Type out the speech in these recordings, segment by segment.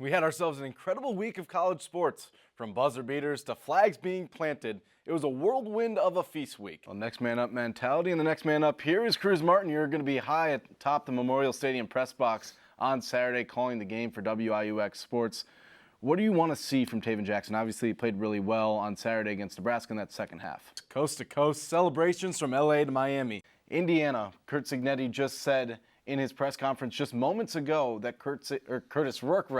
We had ourselves an incredible week of college sports. From buzzer beaters to flags being planted, it was a whirlwind of a feast week. Well, next man up mentality, and the next man up here is Cruz Martin. You're going to be high atop the Memorial Stadium press box on Saturday calling the game for WIUX Sports. What do you want to see from Taven Jackson? Obviously, he played really well on Saturday against Nebraska in that second half. Coast to coast celebrations from LA to Miami. Indiana, Curt Cignetti just said in his press conference just moments ago that Curtis Rourke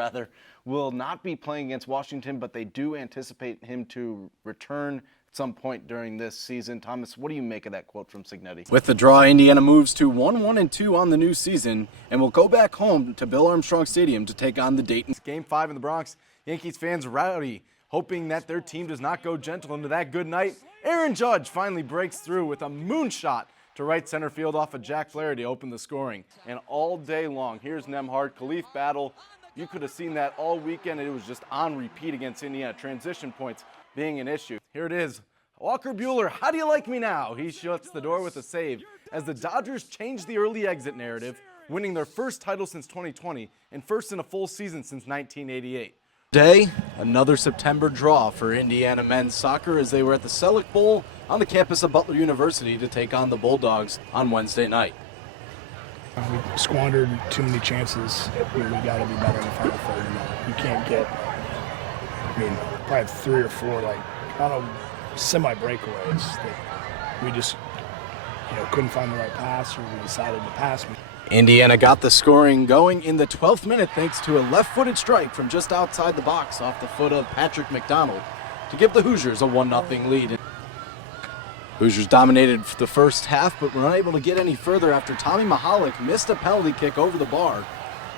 will not be playing against Washington, but they do anticipate him to return at some point during this season. Thomas, what do you make of that quote from Cignetti? With the draw, Indiana moves to 1-1-2 on the new season and will go back home to Bill Armstrong Stadium to take on the Dayton. Game 5 in the Bronx, Yankees fans rowdy, hoping that their team does not go gentle into that good night. Aaron Judge finally breaks through with a moonshot to right center field off of Jack Flaherty to open the scoring. And all day long, here's Nembhard, Khalif battle. You could have seen that all weekend. It was just on repeat against Indiana. Transition points being an issue. Here it is. Walker Buehler, how do you like me now? He shuts the door with a save as the Dodgers change the early exit narrative, winning their first title since 2020 and first in a full season since 1988. Today, another September draw for Indiana men's soccer as they were at the Selleck Bowl on the campus of Butler University to take on the Bulldogs on Wednesday night. We squandered too many chances. We got to be better in the final third. You can't get, probably have 3 or 4 semi-breakaways that we just couldn't find the right pass, or we decided to pass. Indiana got the scoring going in the 12th minute thanks to a left-footed strike from just outside the box off the foot of Patrick McDonald to give the Hoosiers a 1-0 lead. Hoosiers dominated the first half but were unable to get any further after Tommy Mahalik missed a penalty kick over the bar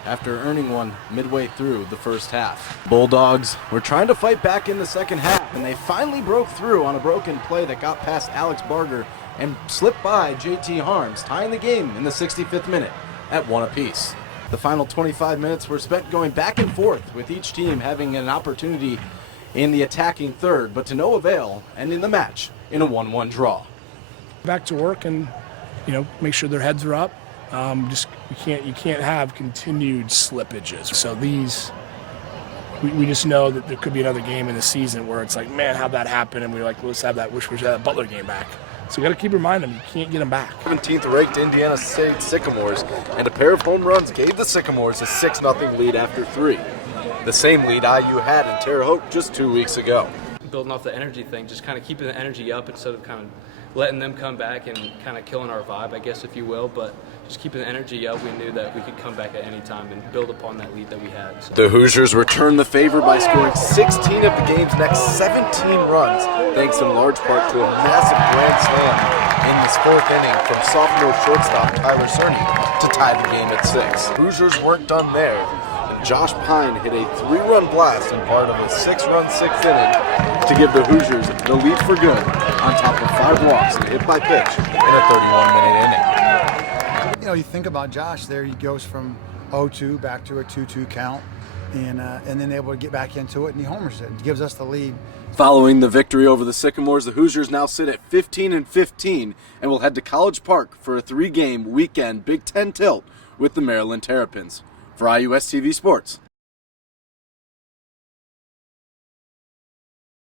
after earning one midway through the first half. Bulldogs were trying to fight back in the second half, and they finally broke through on a broken play that got past Alex Barger and slipped by JT Harms, tying the game in the 65th minute at 1 apiece. The final 25 minutes were spent going back and forth, with each team having an opportunity in the attacking third, but to no avail, ending the match in a 1-1 draw. Back to work and make sure their heads are up. You can't have continued slippages. So we just know that there could be another game in the season where it's like, man, how'd that happen? And we're like, let's have that. Wish we had that Butler game back. So we got to keep reminding them, you can't get them back. 17th ranked Indiana State Sycamores, and a pair of home runs gave the Sycamores a 6-0 lead after 3. The same lead IU had in Terre Haute just 2 weeks ago. Building off the energy thing, just kind of keeping the energy up instead of kind of letting them come back and kind of killing our vibe, I guess, if you will. But just keeping the energy up, we knew that we could come back at any time and build upon that lead that we had. So. The Hoosiers returned the favor by scoring 16 of the game's next 17 runs, thanks in large part to a massive grand slam in this 4th inning from sophomore shortstop Tyler Cerny to tie the game at 6. Hoosiers weren't done there. Josh Pine hit a 3-run blast in part of a 6-run 6th inning to give the Hoosiers the lead for good on top of 5 walks and a hit by pitch in a 31-minute inning. You think about Josh there, he goes from 0-2 back to a 2-2 count and then able to get back into it, and he homers it and gives us the lead. Following the victory over the Sycamores, the Hoosiers now sit at 15-15 and will head to College Park for a 3-game weekend Big Ten tilt with the Maryland Terrapins. For IUS TV Sports,